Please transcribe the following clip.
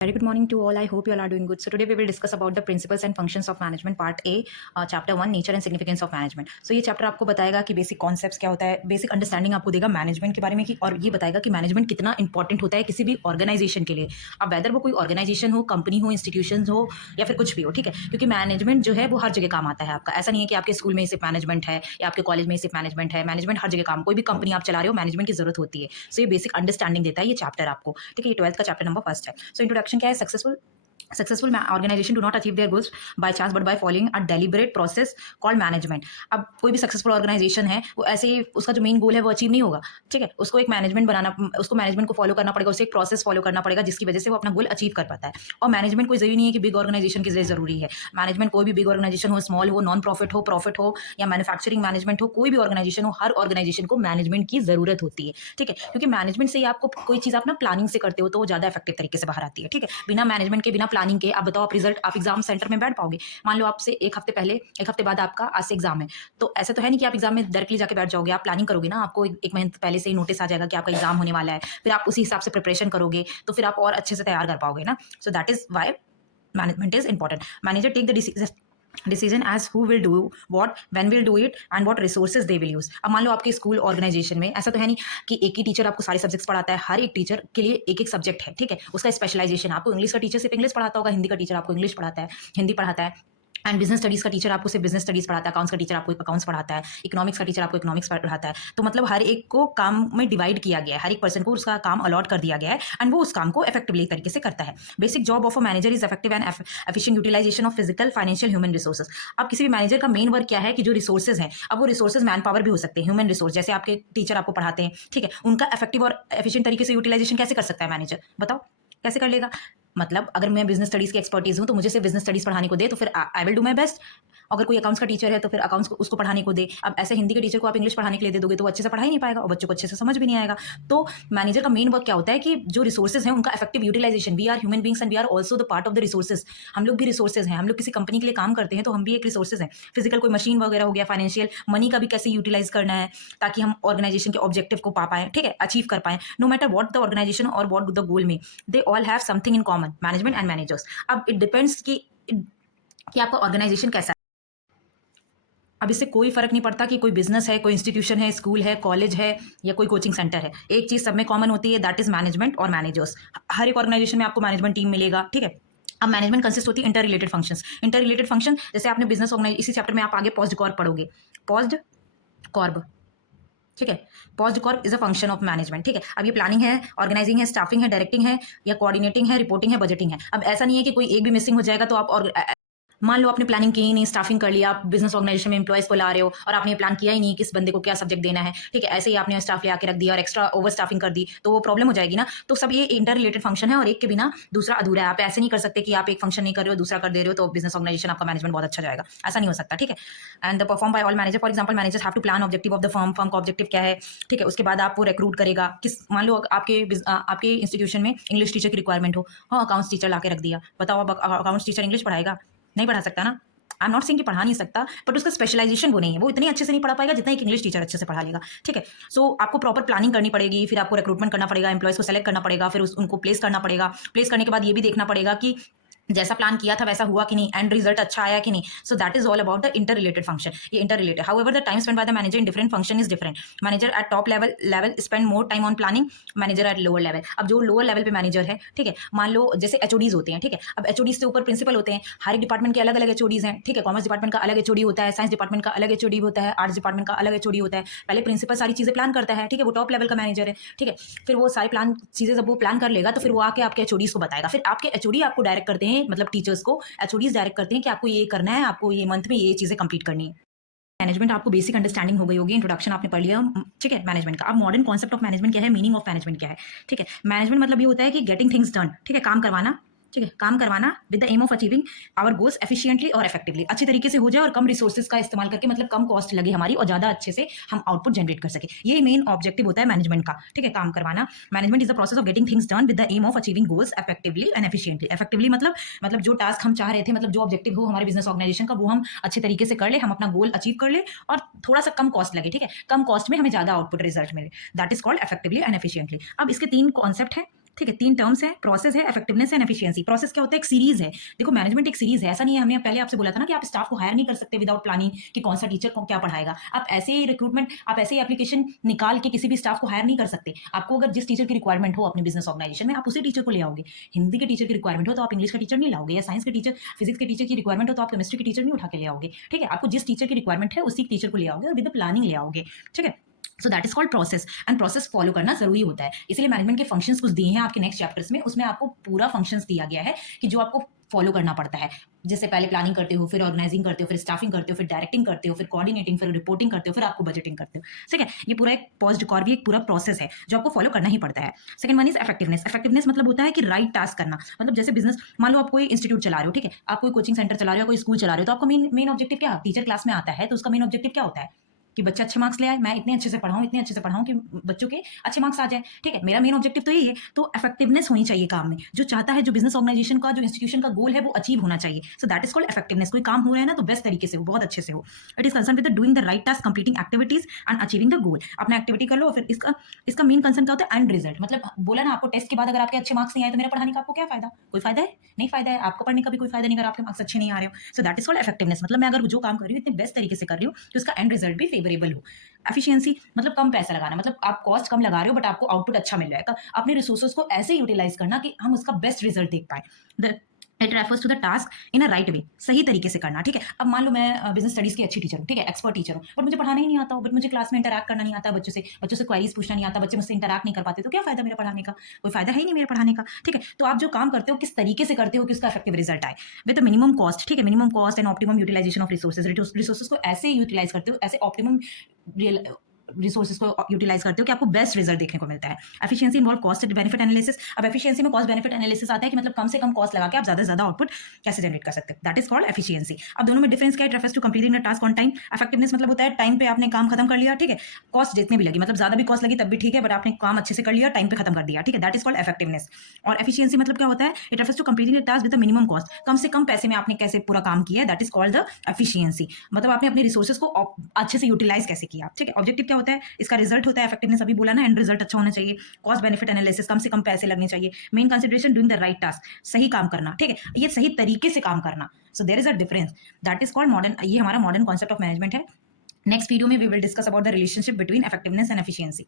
Very good morning to all. I hope you all are doing good. So today we will discuss about the principles and functions of management part A, chapter 1, nature and significance of management. So ये chapter आपको बताएगा कि basic concepts क्या होता है, basic understanding आपको देगा management के बारे में कि और ये बताएगा कि मैनेजमेंट कितना इंपॉर्टेंट होता है किसी भी ऑर्गेनाइजेशन के लिए। अब वेदर वो कोई ऑर्गेनाइजेशन हो, कंपनी हो, इंस्टीट्यूशन हो या फिर कुछ भी हो, ठीक है, क्योंकि मैनेजमेंट जो है वो हर जगह काम आता है आपका। ऐसा नहीं है कि आपके स्कूल में सिर्फ मैनेजमेंट है या आपके कॉलेज में सिर्फ मैनेजमेंट है। मैनेजमेंट हर जगह काम, कोई भी कंपनी आप चला रहे हो मैनेजमेंट की जरूरत होती है। सो ये बेसिक अंडरस्टैंडिंग देता है ये चैप्टर आपको, ठीक है। ये 12th का चैप्टर नंबर 1 है। सो इंट्रोडक्शन क्या है? Successful organization do not achieve their goals by chance but by following a deliberate process called management। अब कोई भी सक्सेसफुल ऑर्गेनाइजेशन है वो ऐसे ही उसका जो मेन गोल है वो अचीव नहीं होगा, ठीक है। उसको एक मैनेजमेंट बनाना, उसको मैनेजमेंट को फॉलो करना पड़ेगा, उसे एक प्रोसेस फॉलो करना पड़ेगा जिसकी वजह से वो अपना गोल अचीव कर पाता है। और मैनेजमेंट कोई जरूरी नहीं है कि बिग ऑर्गेनाइजेशन के लिए जरूरी है। मैनेजमेंट कोई भी बिग ऑर्गेनाइजेशन हो, स्मॉल हो, नॉन प्रॉफिट हो या मैन्युफैक्चरिंग मैनेजमेंट हो, कोई भी ऑर्गेनाइजेशन हो, हर ऑर्गेनाइजेशन को मैनेजमेंट की जरूरत होती है, ठीक है। क्योंकि मैनेजमेंट से ही आपको कोई चीज आप ना प्लानिंग से करते हो तो वो ज्यादा इफेक्टिव तरीके से बाहर आती है, ठीक है। बिना मैनेजमेंट के, बिना प्लानिंग के आप बताओ आप रिजल्ट आप एग्जाम सेंटर में बैठ पाओगे? मान लो आपसे एक हफ्ते बाद आपका आज से एग्जाम है, तो ऐसे तो है नहीं कि आप एग्जाम में डायरेक्टली जाके बैठ जाओगे। आप प्लानिंग करोगे ना, आपको एक महीने पहले से ही नोटिस आ जाएगा कि आपका एग्जाम होने वाला है, फिर आप उसी हिसाब से प्रिपरेशन करोगे तो फिर आप और अच्छे से तैयार कर पाओगे ना। So that is why management is important. Manager take the decision as who will do what, when will do it and what resources they will use. अब मान लो आपके स्कूल ऑर्गेनाइजेशन में ऐसा तो है नहीं कि एक ही टीचर आपको सारे सब्जेक्ट्स पढ़ाता है। हर एक टीचर के लिए एक एक सब्जेक्ट है, ठीक है, उसका स्पेशलाइजेशन। आपको इंग्लिश का टीचर सिर्फ इंग्लिश पढ़ाता होगा, हिंदी का टीचर आपको इंग्लिश पढ़ाता है, हिंदी पढ़ाता है, एंड बिजनेस स्टडीज का टीचर आपको सिर्फ बिजनेस स्टडीज पढ़ाता है, अकाउंट्स का टीचर आपको अकाउंट्स पढ़ाता है, इकोनॉमिक्स का टीचर आपको इकोनॉमिक्स पढ़ाता है। तो मतलब हर एक को काम में डिवाइड किया गया है, हर एक पर्सन को उसका काम अलॉट कर दिया गया है एंड वो उस काम को इफेक्टिवली तरीके से करता है। Basic job of a manager is effective and efficient utilization of physical, financial, human resources. अब किसी भी मैनेजर का मेन वर्क क्या है कि जो रिसोर्सेज है, अब वो रिसोर्सेज मैन पावर भी हो सकते हैं, ह्यूमन रिसोर्स, जैसे आपके टीचर आपको पढ़ाते हैं, ठीक है, उनका इफेक्टिव और एफिशिएंट तरीके से यूटिलाइजेशन कैसे कर सकता है मैनेजर? बताओ कैसे कर लेगा? मतलब अगर मैं बिजनेस स्टडीज की एक्सपर्टीज हूं तो मुझे सिर्फ बिजनेस स्टडीज पढ़ाने को दे तो फिर I will do my best. अगर कोई अकाउंट्स का टीचर है तो फिर अकाउंट्स को उसको पढ़ाने को दे। अब ऐसे हिंदी के टीचर को आप इंग्लिश पढ़ाने के लिए दे दोगे तो वो अच्छे से पढ़ा ही नहीं पाएगा और बच्चों को अच्छे से समझ भी नहीं आएगा। तो मैनेजर का मेन वर्क क्या होता है कि जो रिसोर्सेज हैं उनका effective utilization. We are human beings and we are also the part of the resources. हम लोग भी रिसोर्सेज हैं, हम लोग किसी कंपनी के लिए काम करते हैं तो हम भी एक रिसोर्सेज हैं। फिजिकल कोई मशीन वगैरह हो गया, फाइनेंशियल मनी का भी कैसे यूटिलाइज करना है ताकि हम ऑर्गेनाइजेशन के ऑब्जेक्टिव को पा पाए, ठीक है, अचीव कर पाए। No matter what the organization और वॉट द गोल में, they all have something in common, management and managers. अब इट डिपेंड्स कि आपका ऑर्गेनाइजेशन कैसा है। अब इससे कोई फर्क नहीं पड़ता कि कोई बिजनेस है, कोई इंस्टीट्यूशन है, स्कूल है, कॉलेज है या कोई कोचिंग सेंटर है। एक चीज सब में कॉमन होती है, दैट इज मैनेजमेंट और मैनेजर्स। हर एक ऑर्गेनाइजेशन में आपको मैनेजमेंट टीम मिलेगा, ठीक है। अब मैनेजमेंट कंसिस्ट होती है inter related functions. Inter related function जैसे आपने बिजनेस ऑर्गेनाइज, इसी चैप्टर में आप आगे पॉज्ड कॉर्ब पढ़ोगे, पॉज्ड कॉर्ब, ठीक है। POSDCORB is a function of management, ठीक है। अब ये प्लानिंग है, ऑर्गेनाइजिंग है, स्टाफिंग है, डायरेक्टिंग है या कोऑर्डिनेटिंग है, रिपोर्टिंग है, बजटिंग है। अब ऐसा नहीं है कि कोई एक भी मिसिंग हो जाएगा तो आप मान लो आपने प्लानिंग की ही नहीं, स्टाफिंग कर लिया, आप बिजनेस ऑर्गेनाइजेशन में एम्प्लॉयज को ला रहे हो और आपने ये प्लान किया ही नहीं कि इस बंदे को क्या सब्जेक्ट देना है, ठीक है, ऐसे ही आपने स्टाफ ले आके रख दिया और एक्स्ट्रा ओवर स्टाफिंग कर दी तो वो प्रॉब्लम हो जाएगी ना। तो सब ये इंटर रिलेटेड फंक्शन है और एक के बिना दूसरा अधूरा है। आप ऐसे नहीं कर सकते कि आप एक फंक्शन नहीं कर रहे हो दूसरा कर दे रहे हो तो बिजनेस ऑर्गेनाइजेशन आपका मैनेजमेंट बहुत अच्छा जाएगा, ऐसा नहीं हो सकता, ठीक है। And the perform by all manager, for example managers have to plan objective of the firm, firm का ऑब्जेक्टिव क्या है, ठीक है। उसके बाद आपको रिक्रूट करेगा किस, मान लो आपके इंस्टीट्यूशन में इंग्लिश टीचर की रिक्वायरमेंट हो, हाँ अकाउंट्स टीचर ला के रख दिया, बताओ अब अकाउंट्स टीचर इंग्लिश पढ़ाएगा? नहीं पढ़ा सकता ना। आई एम नॉट सेइंग कि पढ़ा नहीं सकता, बट उसका स्पेशलाइजेशन वो नहीं है, वो इतनी अच्छे से नहीं पढ़ा पाएगा जितना एक इंग्लिश टीचर अच्छे से पढ़ा लेगा, ठीक है। सो आपको प्रॉपर प्लानिंग करनी पड़ेगी, फिर आपको रिक्रूटमेंट करना पड़ेगा, एम्प्लॉयज को सेलेक्ट करना पड़ेगा, फिर उनको प्लेस करना पड़ेगा। प्लेस करने के बाद ये भी देखना पड़ेगा कि जैसा प्लान किया था वैसा हुआ कि नहीं, एंड रिजल्ट अच्छा आया कि नहीं। So that is all about the inter related function. ये inter related, however the time spend by the manager in different function is different. Manager at top level spend more time on planning, manager at lower level. अब जो lower level पे manager है, ठीक है, मान लो जैसे HODs होते हैं, ठीक है। अब एचओडीज से ऊपर प्रिंसिपल होते हैं, हर एक डिपार्टमेंट के अलग अलग एचओडीज हैं, ठीक है। कॉमर्स डिपार्टमेंट का अलग एचओडी होता है, साइंस डिपार्टमेंट का अलग एचओडी होता है, आर्ट्स डिपार्टमेंट का अलग एचओडी होता है। पहले प्रिंसिपल सारी चीजें प्लान करता है, ठीक है, वो टॉप लेवल का मैनेजर है, ठीक है। फिर वो सारी प्लान चीजें जब वो प्लान कर लेगा तो फिर वो आके आपके एचओडीज को बताएगा, फिर आपके एचओडी आपको डायरेक्ट करते हैं, मतलब टीचर्स को एचओडीज डायरेक्ट करते हैं कि आपको ये करना है, आपको ये मंथ में ये चीजें कंप्लीट करनी है। मैनेजमेंट आपको बेसिक अंडरस्टैंडिंग हो गई होगी, इंट्रोडक्शन आपने पढ़ लिया, ठीक है, मैनेजमेंट का। अब मॉडर्न कॉन्सेप्ट ऑफ मैनेजमेंट क्या है, मीनिंग ऑफ मैनेजमेंट क्या है, ठीक है। मैनेजमेंट मतलब ये होता है कि गेटिंग थिंग्स डन, ठीक है, काम करवाना, ठीक है, काम करवाना with the aim of achieving our goals efficiently और इफेक्टिवली, अच्छी तरीके से हो जाए और कम रिसोर्सेज का इस्तेमाल करके, मतलब कम कॉस्ट लगे हमारी और ज्यादा अच्छे से हम आउटपुट जनरेट कर सके। ये मेन ऑब्जेक्टिव होता है मैनेजमेंट का, ठीक है, काम करवाना। Management is the process of getting things done with the aim of achieving goals effectively and efficiently. Effectively मतलब जो टास्क हम चाह रहे थे, मतलब जो ऑब्जेक्टिव हो हमारे बिजनेस ऑर्गेनाइजेशन का, वो हम अच्छे तरीके से कर ले, हम अपना गोल अचीव कर ले और थोड़ा सा कम कॉस्ट लगे, ठीक है, कम कॉस्ट में हमें ज्यादा आउटपुट रिजल्ट मिले। That is called effectively and efficiently. अब इसके 3 कॉन्सेप्ट हैं, ठीक है, 3 टर्म्स हैं, प्रोसेस है, इफेक्टिवनेस एंड एफिशिएंसी। प्रोसेस क्या होता है? एक सीरीज है। देखो मैनेजमेंट एक सीरीज है, ऐसा नहीं है, हमने पहले आपसे बोला था ना कि आप स्टाफ को हायर नहीं कर सकते विदाउट प्लानिंग कि कौन सा टीचर को क्या पढ़ाएगा। आप ऐसे ही रिक्रूटमेंट, आप ऐसे ही एप्लीकेशन निकाल के किसी भी स्टाफ को हायर नहीं कर सकते। आपको अगर जिस टीचर की रिक्वायरमेंट हो अपने बिजनेस ऑर्गेनाइजेशन में, आप उसी टीचर को ले आओगे। हिंदी के टीचर की रिक्वायरमेंट हो तो आप इंग्लिश का टीचर नहीं लाओगे, या साइंस के टीचर, फिजिक्स के टीचर की रिक्वायरमेंट हो तो आप केमिस्ट्री के टीचर नहीं उठा के ले आओगे। ठीक है, आपको जिस टीचर की रिक्वायरमेंट है उसी टीचर को ले आओगे और विद प्लानिंग ले आओगे। ठीक है, सो that is called process, and process follow करना जरूरी होता है। इसलिए मैनेजमेंट के फंक्शंस कुछ दिए हैं आपके नेक्स्ट चैप्टर्स में, उसमें आपको पूरा फंक्शंस दिया गया है कि जो आपको फॉलो करना पड़ता है। जैसे पहले प्लानिंग करते हो, फिर ऑर्गेनाइजिंग करते हो, फिर स्टाफिंग करते हो, फिर डायरेक्टिंग करते हो, फिर कोऑर्डिनेटिंग, फिर रिपोर्टिंग करते हो, फिर आपको बजटिंग करते हो। ठीक है, ये पूरा एक पोस्ट डिकॉर भी एक पूरा प्रोसेस है जो आपको फॉलो करना ही पड़ता है। Second one is effectiveness. Effectiveness मतलब होता है कि राइट टास्क करना। मतलब जैसे बिजनेस, मान लो आप कोई इंस्टीट्यूट चला रहे हो, ठीक है, आप कोई कोचिंग सेंटर चला रहे हो, कोई स्कूल चला रहे हो, तो आपका मेन ऑब्जेक्टिव क्या है? टीचर क्लास में आता है तो उसका मेन ऑब्जेक्टिव क्या होता है कि बच्चे अच्छे मार्क्स ले आए, मैं इतने अच्छे से पढ़ाऊं, इतने अच्छे से पढ़ाऊं कि बच्चों के अच्छे मार्क्स आ जाए। ठीक है, मेरा मेन ऑब्जेक्टिव तो यही है। तो इफेक्टिवनेस होनी चाहिए काम में, जो चाहता है, जो बिजनेस ऑर्गेनाइजेशन का, जो इंस्टीट्यूशन का गोल है वो अचीव होना चाहिए। सो दैट इज कॉल्ड इफेक्टिवनेस। कोई काम हो रहा है ना तो बेस्ट तरीके से हो, बहुत अच्छे से हो। It is concern with doing the right task, completing activities and achieving the goal. अपना एक्टिविटी कर लो, फिर इसका मेन कंसर्न क्या होता है? And result. मतलब बोला ना आपको, टेस्ट के बाद अगर आपके अच्छे मार्क्स नहीं आए तो मेरा पढ़ाने का आपको क्या फायदा? कोई फायदा है? नहीं फायदा है। आपको पढ़ने का भी कोई फायदा नहीं अगर आपके मार्क्स अच्छे नहीं आ रहे हो। सो दैट इज कॉल्ड इफेक्टिवनेस। मतलब मैं अगर जो काम कर रही हूँ इतने बेस्ट तरीके से कर रही हूँ कि उसका एंड रिजल्ट भी फेवरेबल हो। एफिशिएंसी मतलब कम पैसा लगाना, मतलब आप कॉस्ट कम लगा रहे हो बट आपको आउटपुट अच्छा मिल रहा है। अपने रिसोर्सेज को ऐसे यूटिलाइज करना कि हम उसका बेस्ट रिजल्ट देख पाए। It refers to the task in a right way, सही तरीके से करना। ठीक है, अब मान लो मैं बिजनेस स्टडीज की अच्छी टीचर हूँ, ठीक है, एक्सपर्ट टीचर हूँ, बट मुझे पढ़ाना ही नहीं आता हो, बट मुझे क्लास में इंटरैक्ट करना नहीं आता, बच्चों से क्वेरीज पूछना नहीं आता, बच्चे मुझसे इंटरैक्ट नहीं कर पाते, तो क्या फायदा मेरा पढ़ाने का? कोई फायदा है ही नहीं मेरे पढ़ाने का। ठीक है, तो आप जो काम करते हो किस तरीके से करते हो कि उसका इफेक्टिव रिजल्ट आए विद मिनिमम कॉस्ट। ठीक है, minimum cost and optimum utilization of resources. Resources को ऐसे यूटिलाइज करते हो, ऐसे ऑप्टिमम रिसोर्सेज को यूटिलाइज करते हो कि आपको बेस्ट रिजल्ट देखने को मिलता है। Efficiency involve cost benefit analysis. अब एफिशिएंसी में कॉस्ट बेनिफिट एनालिसिस आता है कि मतलब कम से कम कॉस्ट लगा के आप ज्यादा से ज्यादा आउटपुट कैसे जनरेट कर सकते हैं। That is called efficiency. अब दोनों में डिफरेंस क्या है? It refers to completing the task on time. Effectiveness मतलब होता है टाइम पे आपने काम खत्म कर लिया, ठीक है, कॉस्ट जितनी भी लगी, मतलब ज्यादा भी कॉस्ट लगी तब भी ठीक है, बट आपने काम अच्छे से कर लिया, टाइम पे खत्म कर दिया। ठीक है, दैट इज कॉल्ड इफेक्टिवनेस। और एफिशिएंसी मतलब क्या होता है? It refers to completing the task with minimum cost. कम से कम पैसे में आपने कैसे पूरा काम किया है, that is called the efficiency. मतलब आपने अपने रिसोर्सेज को अच्छे से यूटिलाइज कैसे किया। ठीक है, ऑब्जेक्टिव क्या होता है? इसका रिजल्ट होता है इफेक्टिवनेस, अभी बोला ना, एंड रिजल्ट अच्छा होना चाहिए। कॉस्ट बेनिफिट एनालिसिस, कम से कम पैसे लगने चाहिए। Main consideration doing the right task, सही काम करना। ठीक है, ये सही तरीके से काम करना। So there is a difference, that is called modern. ये हमारा मॉडर्न कॉन्सेप्ट ऑफ मैनेजमेंट है। नेक्स्ट वीडियो में we will discuss about the relationship between effectiveness and efficiency.